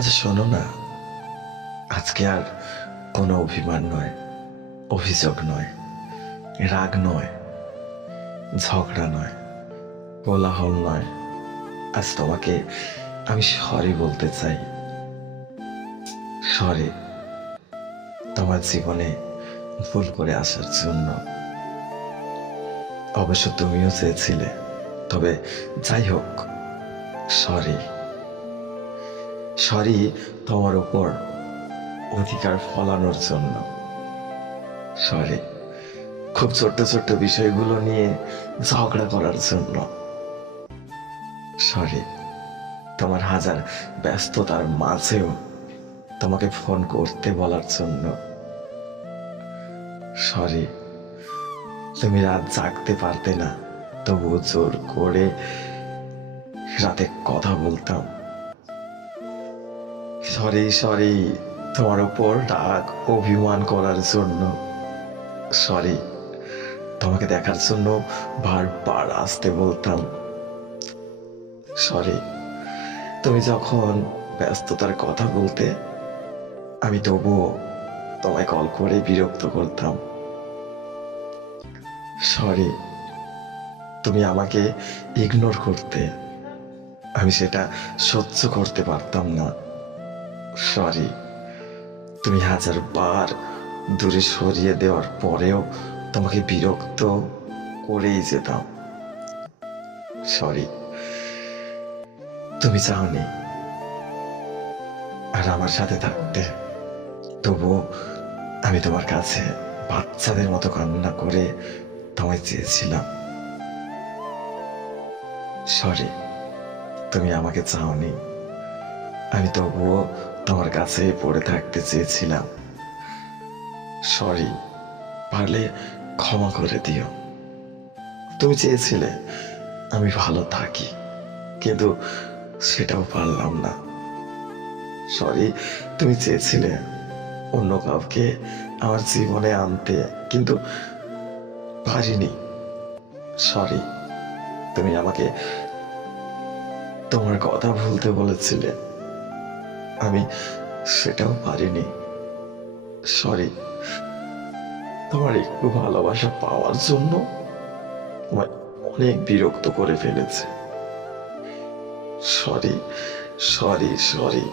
আচ্ছা শোনো না। আজকে আর কোনো অভিমান নয়, অভিযোগ নয়, রাগ নয়, ঝগড়া নয়, কোলাহল নয়। আজ তোমাকে আমি সরি বলতে চাই। সরি, তোমার জীবনে ভুল করে আসার জন্য। অবশ্য তুমিও চেয়েছিলে, তবে যাই হোক, সরি। সরি, তোমার উপর অধিকার ফলানোর জন্য। সরি, খুব ছোট্ট ছোট্ট বিষয়গুলো নিয়ে ঝগড়া করার জন্য। সরি, তোমার হাজার ব্যস্ততার মাঝেও তোমাকে ফোন করতে বলার জন্য। সরি, তুমি রাত জাগতে পারতে না, তবুও জোর করে রাতে কথা বলতাম। সরি সরি, তোমার উপর রাগ, অভিমান করার জন্য। সরি, তোমাকে দেখার জন্য বারবার আসতে বলতাম। সরি, তুমি যখন ব্যস্ততার কথা বলতে, আমি তবুও তোমায় কল করে বিরক্ত করতাম। সরি, তুমি আমাকে ইগনোর করতে, আমি সেটা সহ্য করতে পারতাম না। সরি। তুমি হাজার বার দূরে সরিয়ে দেওয়ার পরেও তোমাকে বিরক্ত করেই যেতাম সরি। তুমি চাওনি আর আমার সাথে থাকতে। তবুও আমি তোমার কাছে বাচ্চাদের মতো কান্না করে তোমায় চেয়েছিলাম। সরি। তুমি আমাকে চাওনি। আমি তবুও তোমার কাছে পড়ে থাকতে চেয়েছিলাম। সরি পারলে ক্ষমা করে দিও। তুমি চেয়েছিলে আমি ভালো থাকি, কিন্তু সেটাও পারলাম না। সরি তুমি চেয়েছিলে অন্য কাউকে আমার জীবনে আনতে, কিন্তু পারিনি। সরি তুমি আমাকে তোমার কথা ভুলতে বলেছিলে। আমি সেটাও পারিনি। সরি তোমার একটু ভালোবাসা পাওয়ার জন্য তোমায় অনেক বিরক্ত করে ফেলেছে। Sorry sorry sorry